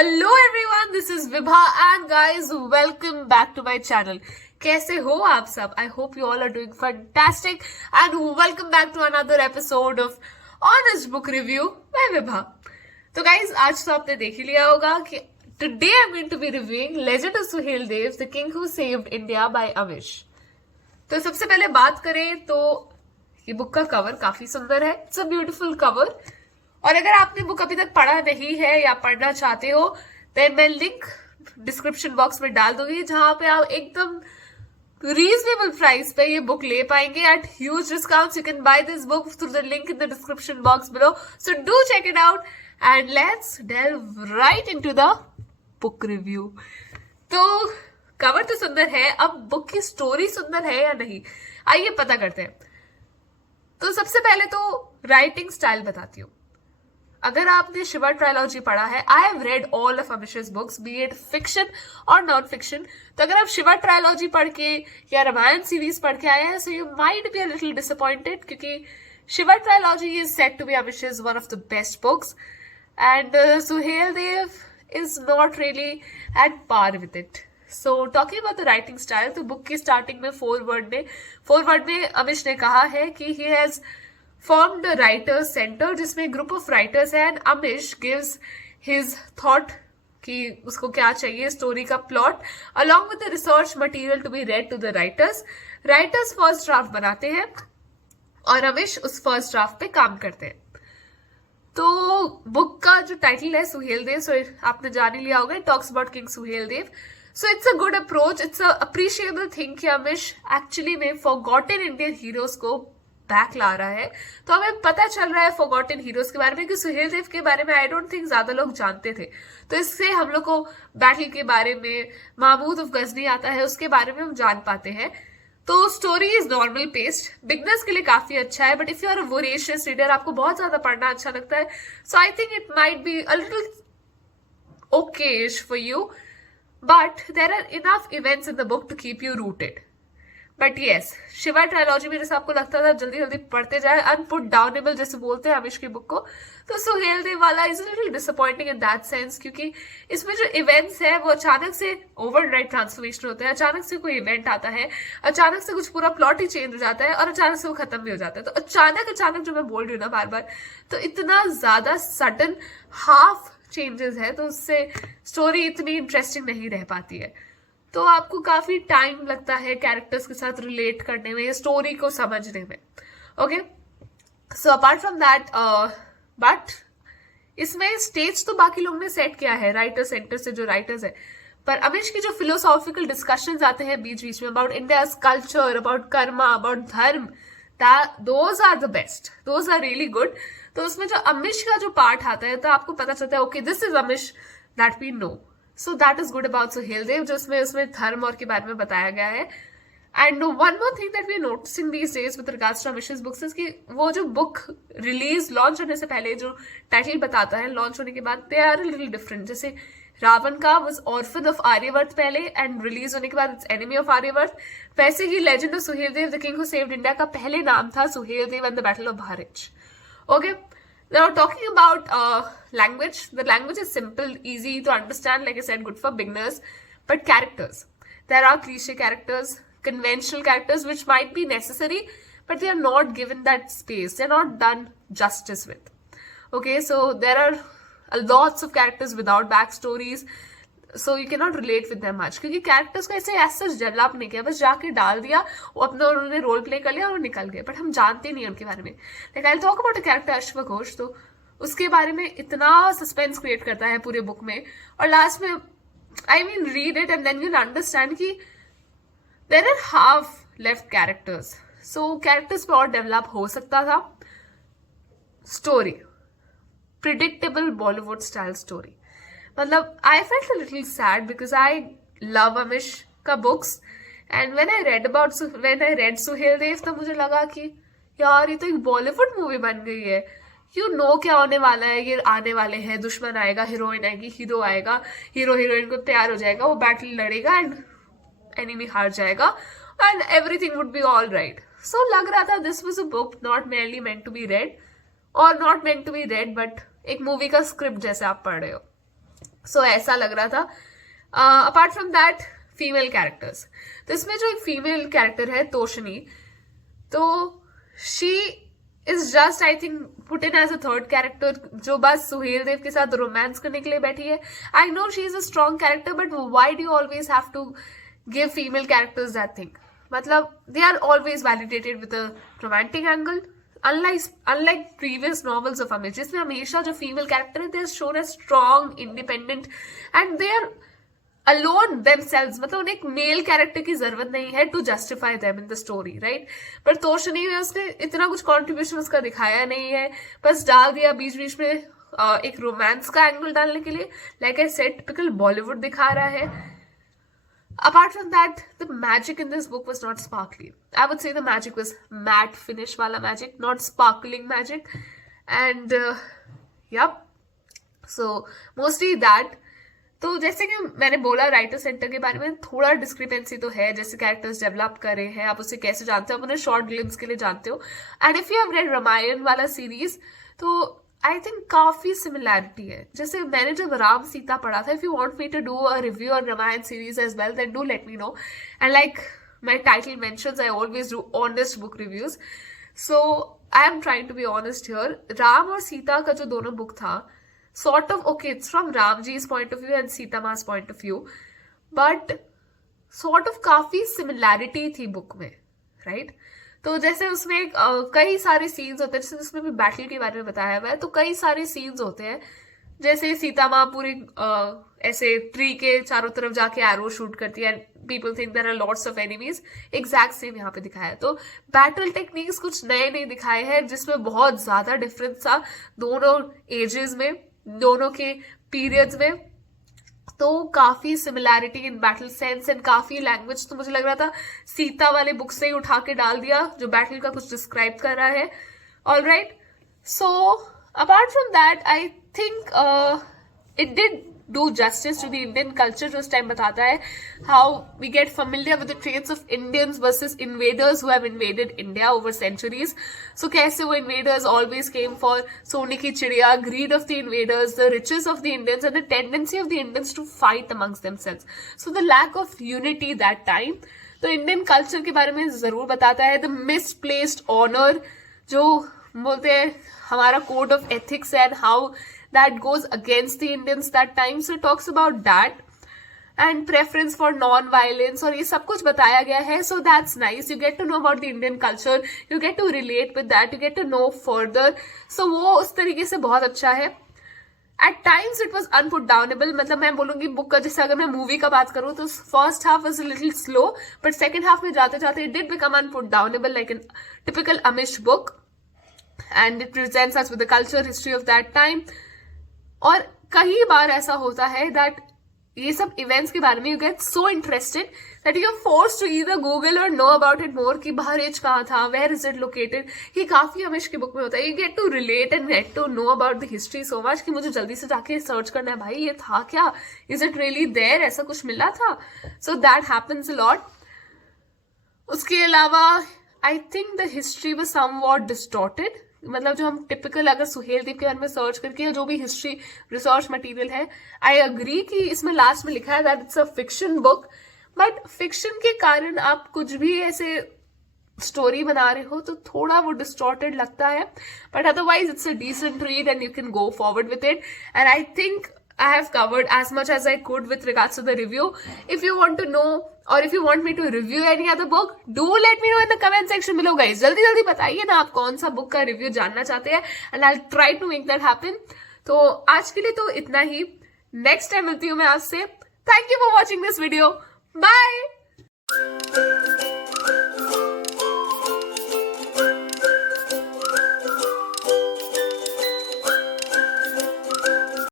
Hello everyone, this is Vibha and guys welcome back to my channel. कैसे हो आप सब? I hope you all are doing fantastic and welcome back to another episode of honest book review by Vibha. तो guys, आज तो आपने देख ही लिया होगा कि today I am going to be reviewing legend of Suhel Dev, the king who saved India by Amish. तो सबसे पहले बात करें तो ये बुक का कवर काफी सुंदर है। It's a beautiful cover. और अगर आपने बुक अभी तक पढ़ा नहीं है या पढ़ना चाहते हो तो मैं लिंक डिस्क्रिप्शन बॉक्स में डाल दूंगी, जहां पे आप एकदम रीजनेबल प्राइस पे ये बुक ले पाएंगे at huge discounts. You can buy this book through the link in the description box below, so do check it out and let's delve right into the book review. तो cover तो सुंदर है, अब book की story सुंदर है या नहीं, आइए पता करते हैं। तो सबसे पहले तो राइटिंग स्टाइल बताती हूँ। अगर आपने शिवा ट्रायलॉजी पढ़ा है, I have read all of Amish's books, be it fiction और नॉन फिक्शन। तो अगर आप शिवा ट्रायलॉजी पढ़ के या रामायण सीरीज पढ़ के आए हैं, so you might be a little disappointed, क्योंकि Shiva trilogy is said to be Amish's one of the best books and Suhel Dev is not really at par with it. So talking about the writing style, तो book की starting में foreword में अमिश ने कहा है कि he has formed a writers center, जिसमें group of writers है and Amish gives his thought कि उसको क्या चाहिए, स्टोरी का plot along with the research material to be read to the writers. Writers first draft बनाते हैं और अमिश उस फर्स्ट ड्राफ्ट पे काम करते हैं। तो बुक का जो टाइटल है सुहेल देव, सो आपने जान ही लिया होगा, talks about king Suhel Dev. So it's a good approach, it's a appreciable thing कि अमिश एक्चुअली में फॉरगॉटन इंडियन हीरोज को बैक ला रहा है। तो हमें पता चल रहा है फॉरगॉटन हीरोज के बारे में, कि सुहेल देव के बारे में आई डोंट थिंक ज्यादा लोग जानते थे। तो इससे हम लोग को बैटल के बारे में, महमूद ऑफ गजनी आता है, उसके बारे में हम जान पाते हैं। तो story is normal paced, beginners के लिए काफी अच्छा है, but if you are a voracious reader, आपको बहुत ज्यादा पढ़ना अच्छा लगता है, so I think it might be a little okayish for you, but there are enough events in the book to keep you rooted. But yes, Shiva trilogy में जैसे आपको लगता था जल्दी जल्दी पढ़ते जाए, अनपुट डाउनेबल जैसे बोलते हैं अमिश की बुक को, तो सुहेल देव वाला is little disappointing in that sense, क्योंकि इसमें जो इवेंट्स है वो अचानक से ओवरनाइट ट्रांसफॉर्मेशन होते हैं। अचानक से कोई इवेंट आता है, अचानक से कुछ पूरा प्लॉट ही चेंज हो जाता है और अचानक से वो खत्म भी हो जाता है। तो अचानक जो मैं बोल रही हूँ ना बार बार, तो इतना ज्यादा सडन हाफ चेंजेस है, तो उससे स्टोरी इतनी इंटरेस्टिंग नहीं रह पाती है। तो आपको काफी टाइम लगता है कैरेक्टर्स के साथ रिलेट करने में, स्टोरी को समझने में। Okay, so apart from that, but इसमें स्टेज तो बाकी लोगों ने सेट किया है, राइटर सेंटर से जो राइटर्स है, पर अमिश की जो फिलोसॉफिकल डिस्कशंस आते हैं बीच बीच में about India's culture, about karma, about dharma, those are the best, those are really good. तो उसमें जो अमिश का जो पार्ट आता है, तो आपको पता चलता है okay this is Amish that we know. So that is good about Suhel Dev, जो उसमें धर्म और के बारे में बताया गया है। And one more thing that we are noticing these days with regards to Amish's books is कि वो जो बुक रिलीज लॉन्च होने से पहले जो टाइटल बताता है, लॉन्च होने के बाद दे आर लिटिल डिफरेंट। जैसे रावण का वाज ऑर्फन ऑफ आर्यवर्त पहले एंड रिलीज होने के बाद इट्स एनिमी ऑफ आर्यवर्त। वैसे ही legend of Suhel Dev, the king who saved India का पहले नाम था Suhel Dev and the battle of Bharat. Okay, now talking about language, the language is simple, easy to understand, like I said, good for beginners. But characters, there are cliche characters, conventional characters which might be necessary, but they are not given that space, they're not done justice with. Okay, so there are lots of characters without backstories, so you cannot relate with them much, क्योंकि characters को ऐसे सच develop नहीं किया, बस जाके डाल दिया, वो अपना उन्होंने रोल प्ले कर लिया और निकल गए, बट हम जानते नहीं उनके बारे में। Like I talk about a character अश्वघोष, तो उसके बारे में इतना सस्पेंस क्रिएट करता है पूरे बुक में, और लास्ट में I mean read it and then you understand कि there are half left characters. So characters पे और डेवलप हो सकता था। Story predictable Bollywood style story, मतलब I felt a little sad because I love Amish का books and when I read Suhel Dev, तो मुझे लगा कि यार ये तो एक बॉलीवुड मूवी बन गई है। यू नो क्या होने वाला है, ये आने वाले हैं, दुश्मन आएगा, हीरोइन आएगी, हीरो आएगा, हीरो हीरोइन को प्यार हो जाएगा, वो बैटल लड़ेगा एंड एनिमी हार जाएगा and everything would be all right. So लग रहा था this was a book not merely meant to be read और not meant to be read, but एक मूवी का स्क्रिप्ट जैसे आप पढ़ रहे हो। सो ऐसा लग रहा था. Apart from that, female characters. तो इसमें जो एक फीमेल कैरेक्टर है तोशनी, तो she is just I think put in as a third character, जो बस सुहेल देव के साथ रोमांस करने के लिए बैठी है. I know she is a strong character, but why do always have to give female characters that thing? मतलब they are always validated with a romantic angle. Unlike previous novels of Amit, जिसमें हमेशा जो female character है they are shown as strong, independent and they are alone themselves. मतलब उन्हें एक male character की जरूरत नहीं है to justify them in the story, right? पर तोशनी में उसने इतना कुछ कॉन्ट्रीब्यूशन उसका दिखाया नहीं है, बस डाल दिया बीच बीच में एक रोमांस का एंगल डालने के लिए. Like I said, typical Bollywood दिखा रहा है. Apart from that, the magic in this book was not sparkly. I would say the magic was matte finish wala magic, not sparkling magic. And yep, so mostly that. तो जैसे कि मैंने बोला writer centre के बारे में थोड़ा discrepancy तो है, जैसे कैरेक्टर्स डेवलप कर रहे हैं, आप उसे कैसे जानते हो, आप उन्हें शॉर्ट ग्लिम्स के लिए जानते हो. And if you have read Ramayana वाला सीरीज, तो आई थिंक काफी सिमिलैरिटी है. जैसे मैंने जब राम सीता पढ़ा था, if you want me to do a review on Ramayana series as well, then do let me know. And like my title mentions, I always do honest book reviews. So I am trying to be honest here. Ram और सीता का जो दोनों book था, sort of okay, it's from Ramji's point of view and Sita Ma's point of view, but sort of काफी similarity थी book में, right? तो जैसे उसमें कई सारे सीन्स होते हैं, जैसे उसमें भी बैटल के बारे में बताया हुआ है, तो कई सारे सीन्स होते हैं. जैसे सीता माँ पूरी ऐसे ट्री के चारों तरफ जाके एरो शूट करती है, people think there are lots of enemies. Exact same यहाँ पे दिखाया है. तो बैटल टेक्निक्स कुछ नए नए दिखाए हैं, जिसमें बहुत ज्यादा डिफरेंस था दोनों एजेस में, दोनों के पीरियड्स में. तो काफी similarity in battle sense and काफी लैंग्वेज. तो मुझे लग रहा था सीता वाले बुक से ही उठा के डाल दिया, जो बैटल का कुछ डिस्क्राइब कर रहा है. All right, so apart from that I think it did do justice to the Indian culture. जो उस टाइम बताता है how we get familiar with the traits of Indians versus invaders who have invaded India over centuries. So कैसे वो invaders always came for सोने की चिड़िया, greed of the invaders, the riches of the Indians and the tendency of the Indians to fight amongst themselves. So the lack of unity that time. तो Indian culture के बारे में जरूर बताता है. The misplaced honor, जो बोलते हैं हमारा code of ethics and how that goes against the Indians that time. So it talks about that and preference for non-violence, और ये सब कुछ बताया गया है. So that's nice. You get to know about the Indian culture. You get to relate with that. You get to know further. So वो उस तरीके से बहुत अच्छा है. At times it was unputdownable. मतलब मैं बोलूंगी बुक का, जैसे अगर मैं मूवी का बात करूँ तो first half was a little slow, but second half में जाते जाते it did become unputdownable like a typical Amish book. And it presents us with the culture, history of that time. और कई बार ऐसा होता है दैट ये सब इवेंट्स के बारे में you get so interested that you are force to either Google or know about it more, कि बहरेज कहाँ था, वेयर इज इट लोकेटेड. ये काफी हमेश की बुक में होता है. You get to relate and get to know about the history so much कि मुझे जल्दी से जाके सर्च करना है, भाई ये था क्या, इज इट रियली देयर, ऐसा कुछ मिला था. So that happens a lot. उसके अलावा I think the history was somewhat distorted. मतलब जो हम टिपिकल अगर सुहेल देव के बारे में सर्च करके जो भी हिस्ट्री रिसर्च मटेरियल है, आई अग्री कि इसमें लास्ट में लिखा है that it's a fiction book, but fiction के कारण आप कुछ भी ऐसे स्टोरी बना रहे हो तो थोड़ा वो डिस्टॉर्टेड लगता है. But otherwise it's a decent read and you can go forward with it. And I think I have covered as much as I could with regards to the review. If you want to know or if you want me to review any other book, do let me know in the comment section below guys. जल्दी जल्दी बताइए ना आप कौन सा book का review जानना चाहते हैं, and I'll try to make that happen. तो आज के लिए तो इतना ही. नेक्स्ट टाइम मिलती हूँ मैं आपसे. Thank you for watching this video. Bye.